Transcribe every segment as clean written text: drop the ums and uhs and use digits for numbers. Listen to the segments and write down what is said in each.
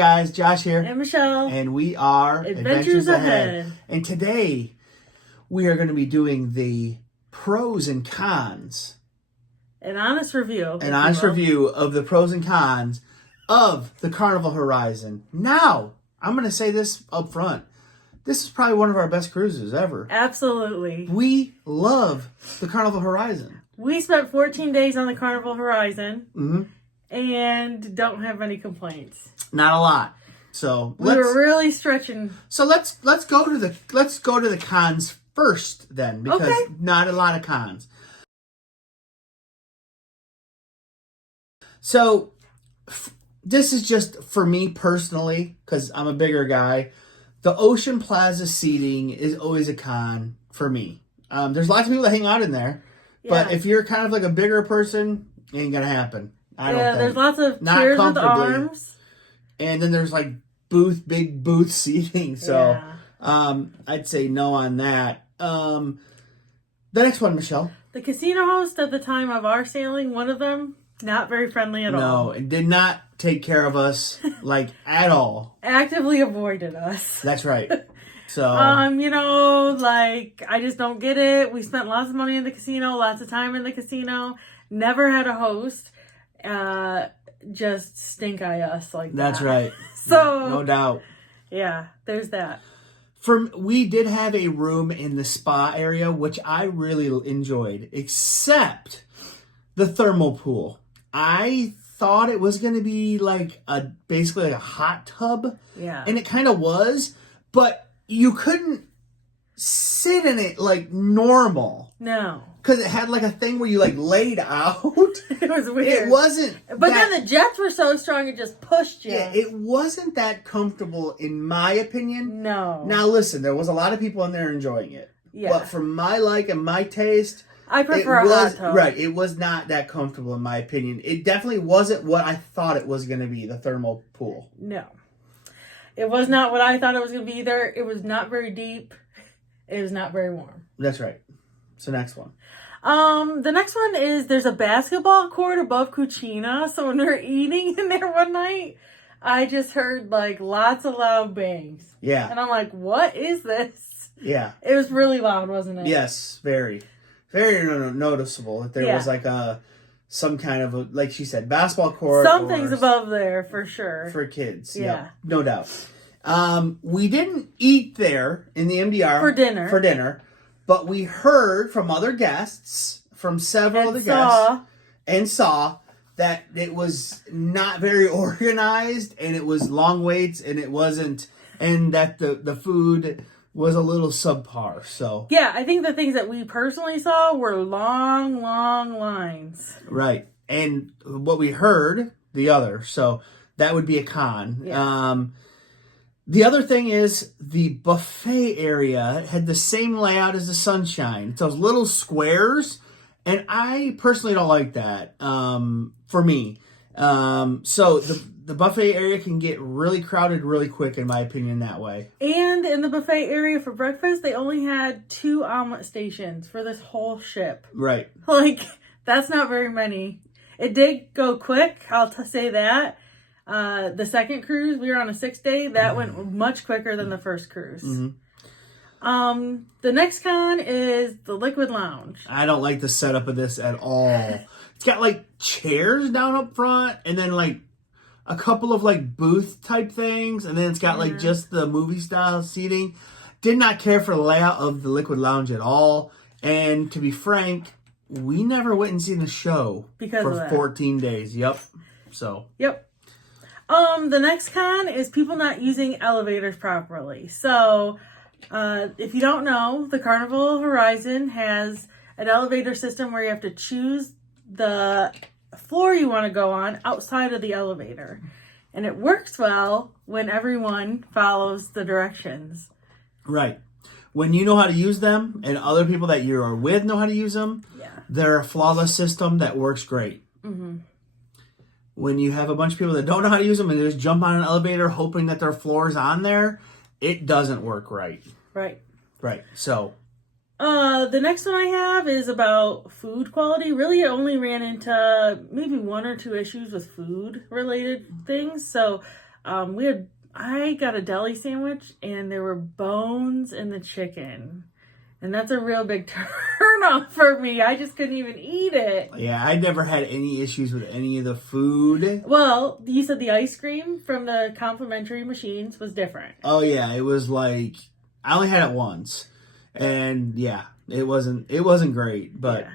guys, Josh here. And Michelle. And we are Adventures Ahead. And today we are going to be doing the pros and cons. An honest review. An honest review of the pros and cons of the Carnival Horizon. Now, I'm going to say this up front. This is probably one of our best cruises ever. Absolutely. We love the Carnival Horizon. We spent 14 days on the Carnival Horizon and don't have any complaints. Not a lot. So we were really stretching. So let's go to the cons first then, because not a lot of cons. So this is just for me personally, because I'm a bigger guy. The Ocean Plaza seating is always a con for me. There's lots of people that hang out in there, but if you're kind of like a bigger person, it ain't gonna happen. I don't think. There's lots of chairs with arms. And then there's like big booth seating. So I'd say no on that. The next one, Michelle. The casino host at the time of our sailing, one of them, not very friendly at all. No, it did not take care of us like at all. Actively avoided us. That's right. So I just don't get it. We spent lots of money in the casino, lots of time in the casino, never had a host. Just stink eye us like that. That's right. So no doubt. Yeah, there's that. We did have a room in the spa area, which I really enjoyed, except the thermal pool. I thought it was going to be basically like a hot tub. Yeah. And it kind of was, but you couldn't sit in it like normal. No. Because it had like a thing where you like laid out. It was weird. It wasn't. But then the jets were so strong it just pushed you. Yeah, it wasn't that comfortable in my opinion. No. Now listen, there was a lot of people in there enjoying it. Yeah. But for my like and my taste, I prefer a hot tub. Right, it was not that comfortable in my opinion. It definitely wasn't what I thought it was going to be, the thermal pool. No. It was not what I thought it was going to be either. It was not very deep. It was not very warm. That's right. So next one. The next one is there's a basketball court above Cucina. So when we were eating in there one night, I just heard like lots of loud bangs. Yeah. And I'm like, what is this? Yeah. It was really loud, wasn't it? Yes, very. Very noticeable that there was like some kind of, like she said, basketball court. Something's above there for sure. For kids. Yeah. Yep, no doubt. We didn't eat there in the MDR. For dinner. But we heard from other guests, from several of the guests, and saw that it was not very organized, and it was long waits, and it wasn't, and that the food was a little subpar. So yeah, I think the things that we personally saw were long lines. Right, and what we heard, the other. So that would be a con. Yeah. The other thing is the buffet area had the same layout as the Sunshine. It's those little squares, and I personally don't like that for me. So the buffet area can get really crowded really quick, in my opinion, that way. And in the buffet area for breakfast, they only had 2 omelet stations for this whole ship. Right. Like, that's not very many. It did go quick, I'll say that. The second cruise, we were on a 6th day, that went much quicker than the first cruise. Mm-hmm. The next con is the Liquid Lounge. I don't like the setup of this at all. It's got like chairs down up front, and then like a couple of like booth type things, and then it's got like just the movie style seating. Did not care for the layout of the Liquid Lounge at all. And to be frank, we never went and seen the show for 14 days. Yep. The next con is people not using elevators properly. So, if you don't know, the Carnival Horizon has an elevator system where you have to choose the floor you want to go on outside of the elevator. And it works well when everyone follows the directions. Right. When you know how to use them and other people that you are with know how to use them, they're a flawless system that works great. Mm-hmm. When you have a bunch of people that don't know how to use them and they just jump on an elevator hoping that their floor is on there, it doesn't work right. Right. So The next one I have is about food quality. Really, I only ran into maybe one or two issues with food-related things. So, I got a deli sandwich and there were bones in the chicken. And that's a real big turn off for me. I just couldn't even eat it. Yeah, I never had any issues with any of the food. Well, you said the ice cream from the complimentary machines was different. Oh yeah, it was like I only had it once. And yeah, it wasn't great, but yeah.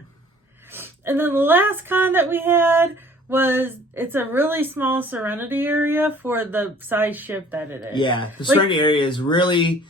And then the last con that we had was it's a really small Serenity area for the size ship that it is. Yeah, the Serenity area is really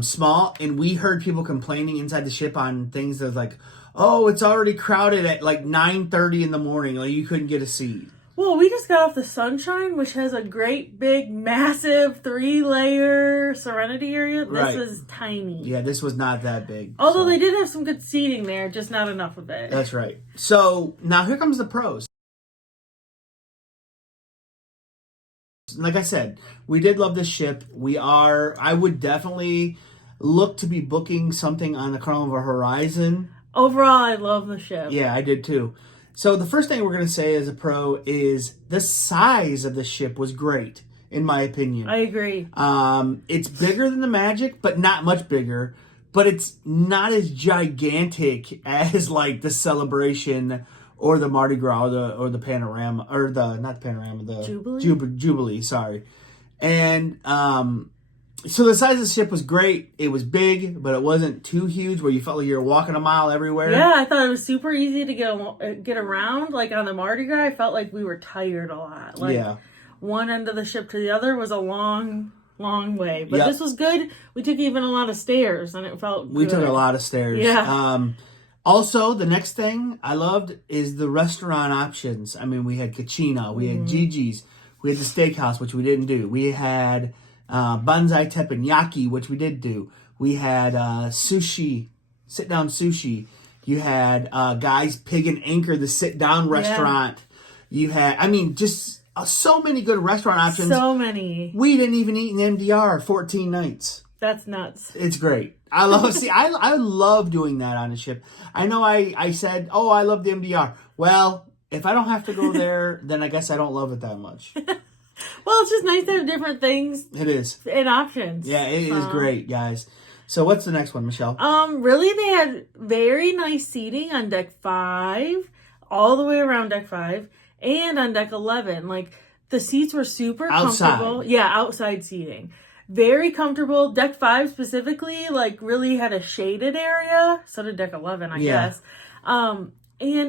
small, and we heard people complaining inside the ship on things that was like, oh, it's already crowded at like 9:30 in the morning, like you couldn't get a seat. Well, we just got off the Sunshine, which has a great big massive 3-layer Serenity area. This was tiny. Yeah, this was not that big. Although they did have some good seating there, just not enough of it. That's right. So now here comes the pros. Like I said, we did love this ship. I would definitely look to be booking something on the Carnival Horizon. Overall, I love the ship. Yeah, I did too. So the first thing we're going to say as a pro is the size of the ship was great, in my opinion. I agree. It's bigger than the Magic, but not much bigger. But it's not as gigantic as like the Celebration or the Mardi Gras or the Panorama, or not the Panorama, the Jubilee, sorry. And so the size of the ship was great. It was big, but it wasn't too huge where you felt like you were walking a mile everywhere. Yeah, I thought it was super easy to get around. Like on the Mardi Gras, I felt like we were tired a lot. Like one end of the ship to the other was a long way. But this was good. We took even a lot of stairs, and it felt good. We took a lot of stairs. Yeah. Also, the next thing I loved is the restaurant options. I mean, we had Kachina, we had Gigi's, we had the steakhouse, which we didn't do. We had Banzai Teppanyaki, which we did do. We had sushi, sit-down sushi. You had Guy's Pig and Anchor, the sit-down restaurant. You had, I mean, just so many good restaurant options. So many. We didn't even eat in MDR 14 nights. That's nuts. It's great. I love doing that on a ship. I know I said, oh, I love the MDR. Well, if I don't have to go there, then I guess I don't love it that much. Well, it's just nice to have different things. It is. And options. Yeah, it is great, guys. So what's the next one, Michelle? Really, they had very nice seating on deck 5, all the way around deck 5, and on deck 11. Like, the seats were super comfortable. Yeah, outside seating. Very comfortable. Deck 5 specifically, like, really had a shaded area. So did deck 11, I guess. And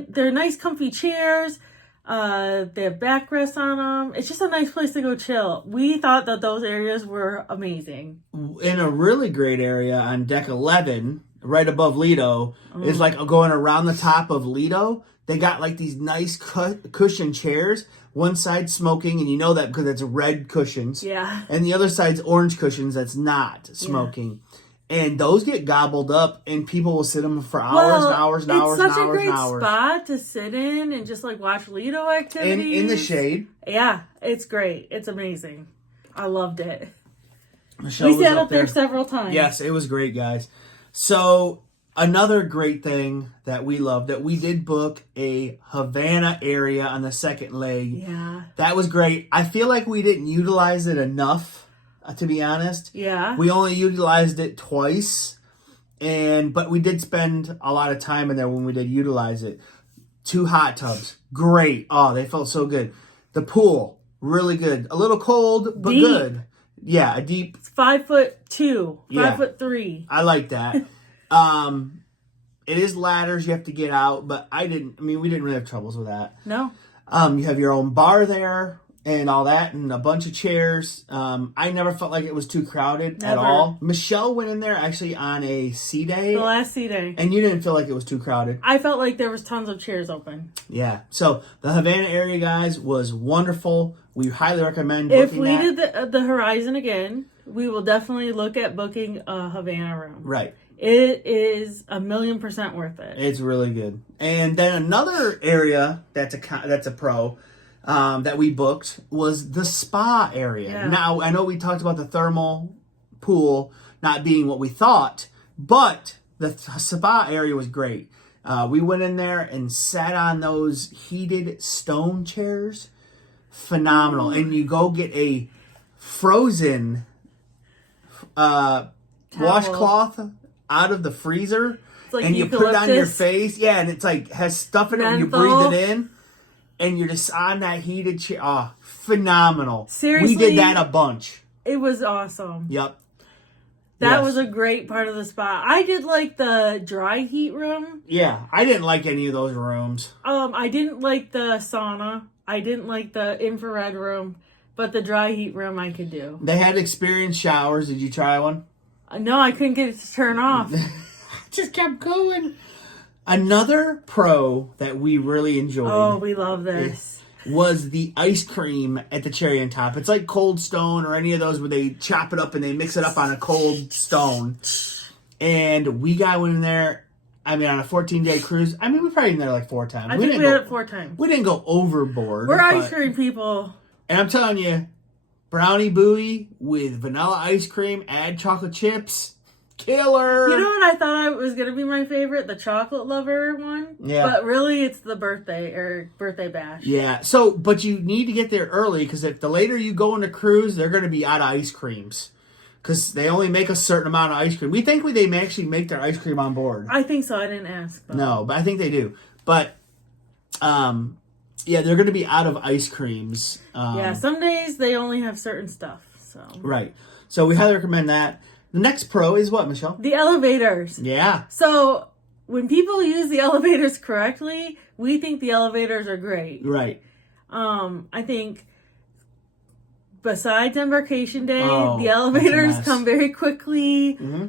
they're nice, comfy chairs. They have backrests on them. It's just a nice place to go chill. We thought that those areas were amazing. In a really great area on deck 11, right above Lido, is like going around the top of Lido. They got like these nice cushion chairs. One side smoking, and you know that because it's red cushions. Yeah. And the other side's orange cushions that's not smoking. Yeah. And those get gobbled up, and people will sit them for hours and hours and hours and hours and hours. It's such a great spot to sit in and just like watch Lido activities. In the shade. Yeah, it's great. It's amazing. I loved it. Michelle we sat up there several times. Yes, it was great, guys. So another great thing that we loved, that we did book a Havana area on the second leg. Yeah. That was great. I feel like we didn't utilize it enough, to be honest. Yeah. We only utilized it twice, but we did spend a lot of time in there when we did utilize it. 2 hot tubs. Great. Oh, they felt so good. The pool, really good. A little cold, but good. Yeah, a deep. It's 5'2", 5'3". I like that. It is ladders you have to get out, but we didn't really have troubles with that. No. You have your own bar there and all that, and a bunch of chairs. I never felt like it was too crowded at all. Michelle went in there actually on a sea day. The last sea day. And you didn't feel like it was too crowded. I felt like there was tons of chairs open. Yeah. So the Havana area, guys, was wonderful. We highly recommend booking If we did the Horizon again, we will definitely look at booking a Havana room. Right. It is 1,000,000% worth it. It's really good. And then another area that's a pro that we booked was the spa area. Yeah. Now, I know we talked about the thermal pool not being what we thought, but the spa area was great. We went in there and sat on those heated stone chairs phenomenal. And you go get a frozen washcloth out of the freezer, like and you put it on your face. Yeah, and it's like has stuff in it and you breathe it in, and you're just on that heated chair. Oh, phenomenal. Seriously. We did that a bunch. It was awesome. Yep. That was a great part of the spa. I did like the dry heat room. Yeah, I didn't like any of those rooms. I didn't like the sauna. I didn't like the infrared room, but the dry heat room I could do. They had experienced showers. Did you try one? No, I couldn't get it to turn off. Just kept going. Another pro that we really enjoyed. Oh, we love this. Was the ice cream at the cherry on top. It's like Cold Stone or any of those where they chop it up and they mix it up on a cold stone. And we got one in there, on a 14-day cruise. We probably been there like 4 times. I think we had it 4 times. We didn't go overboard. We're ice cream people. And I'm telling you, brownie buoy with vanilla ice cream, add chocolate chips. Killer. You know what I thought was going to be my favorite? The chocolate lover one. Yeah. But really, it's the birthday bash. Yeah. But you need to get there early because if the later you go on a cruise, they're going to be out of ice creams because they only make a certain amount of ice cream. We think they may actually make their ice cream on board. I think so. I didn't ask. But. No, but I think they do. But, yeah, they're going to be out of ice creams. Yeah, some days they only have certain stuff. So right. So we highly recommend that. The next pro is what, Michelle? The elevators. Yeah. So when people use the elevators correctly, we think the elevators are great. Right. I think besides embarkation day, the elevators come very quickly. Mm-hmm.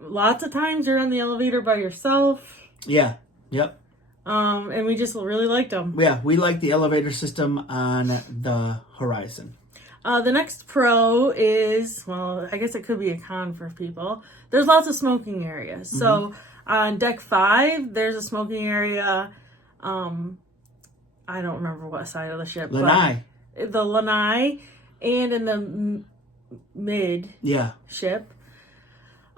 Lots of times you're in the elevator by yourself. Yeah. Yep. And we just really liked them. Yeah, we like the elevator system on the Horizon. The next pro is, well, I guess it could be a con for people. There's lots of smoking areas. Mm-hmm. So on deck 5, there's a smoking area. I don't remember what side of the ship. Lanai. The Lanai and in the mid ship.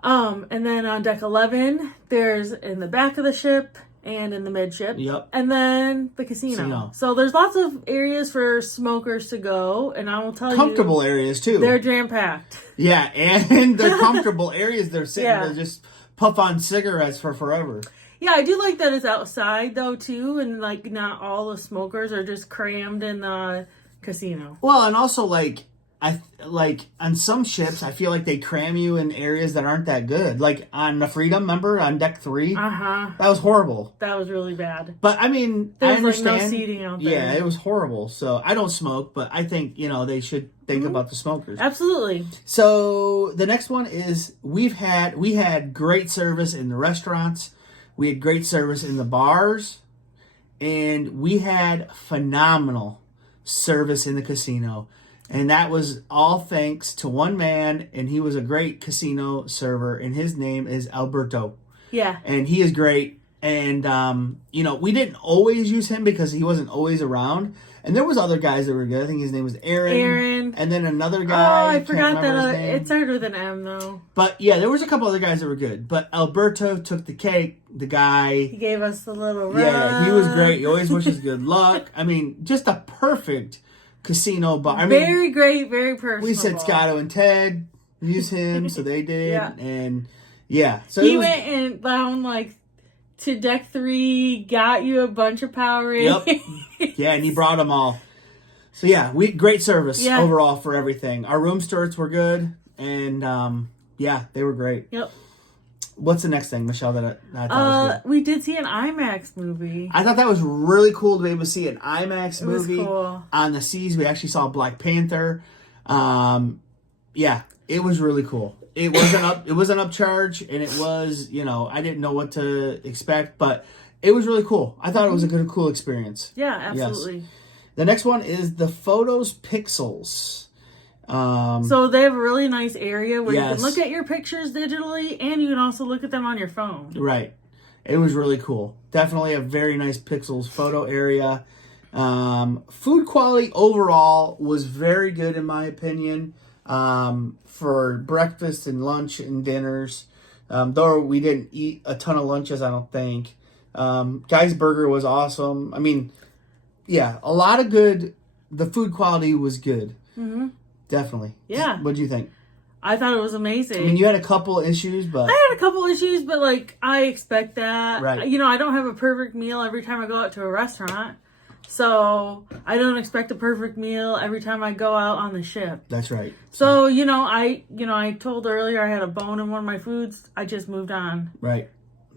And then on deck 11, there's in the back of the ship and in the midship. Yep. And then the casino. So there's lots of areas for smokers to go, and I will tell comfortable areas too. They're jam-packed. Yeah, and they're comfortable areas. They're sitting there just puff on cigarettes for forever. Yeah, I do like that it's outside though too, and like not all the smokers are just crammed in the casino. Well, and also like on some ships, I feel like they cram you in areas that aren't that good. Like on the Freedom, remember on deck 3? That was horrible. That was really bad. But I understand. Like no seating out there. Yeah, it was horrible. So I don't smoke, but I think they should think about the smokers. Absolutely. So the next one is we had great service in the restaurants, we had great service in the bars, and we had phenomenal service in the casino. And that was all thanks to one man, and he was a great casino server, and his name is Alberto. Yeah. And he is great. And, we didn't always use him because he wasn't always around. And there was other guys that were good. I think his name was Aaron. And then another guy. Oh, I forgot that. It started with an M, though. But, yeah, there was a couple other guys that were good. But Alberto took the cake. The guy. He gave us the little rub. Yeah, he was great. He always wishes good luck. Just a perfect casino bar. Very great, very personal. We said Scotto and Ted use him, so they did. Yeah. And yeah, so he went and down to deck 3, got you a bunch of Powerade. Yep. Yeah, and he brought them all. So yeah, great service overall for everything. Our room skirts were good, and they were great. Yep. What's the next thing, Michelle, that I thought was good? We did see an IMAX movie. I thought that was really cool to be able to see an IMAX movie. It was cool. On the seas. We actually saw Black Panther. It was really cool. It was an upcharge, and it was, I didn't know what to expect, but it was really cool. I thought it was a cool experience. Yeah, absolutely. Yes. The next one is the Photos Pixels. So they have a really nice area where you can look at your pictures digitally, and you can also look at them on your phone. Right. It was really cool. Definitely a very nice Pixels photo area. Food quality overall was very good in my opinion. For breakfast and lunch and dinners. Though we didn't eat a ton of lunches, I don't think. Guy's Burger was awesome. A lot of good the food quality was good. Mm-hmm. Definitely. Yeah. What do you think? I thought it was amazing. I mean, you had a couple issues, but... I had a couple issues, but, like, I expect that. Right. You know, I don't have a perfect meal every time I go out to a restaurant. So, I don't expect a perfect meal every time I go out on the ship. That's right. So, I told earlier I had a bone in one of my foods. I just moved on. Right.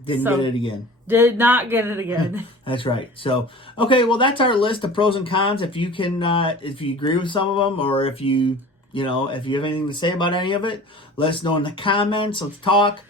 Didn't get it again. Did not get it again. That's right. So, okay, well, that's our list of pros and cons. If you can, if you agree with some of them, or if you have anything to say about any of it, let us know in the comments. Let's talk.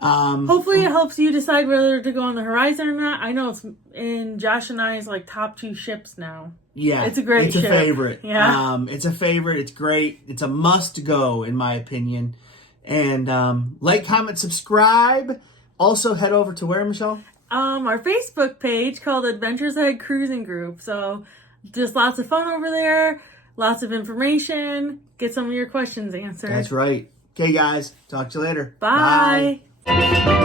Hopefully it helps you decide whether to go on the Horizon or not. I know it's in Josh and I's like top 2 ships now. Yeah. It's a great ship. It's a favorite. Yeah. It's a favorite. It's great. It's a must go, in my opinion. And like, comment, subscribe. Also, head over to where, Michelle? Our Facebook page called Adventures Ahead Cruising Group. So just lots of fun over there. Lots of information. Get some of your questions answered. That's right. Okay, guys. Talk to you later. Bye. Bye.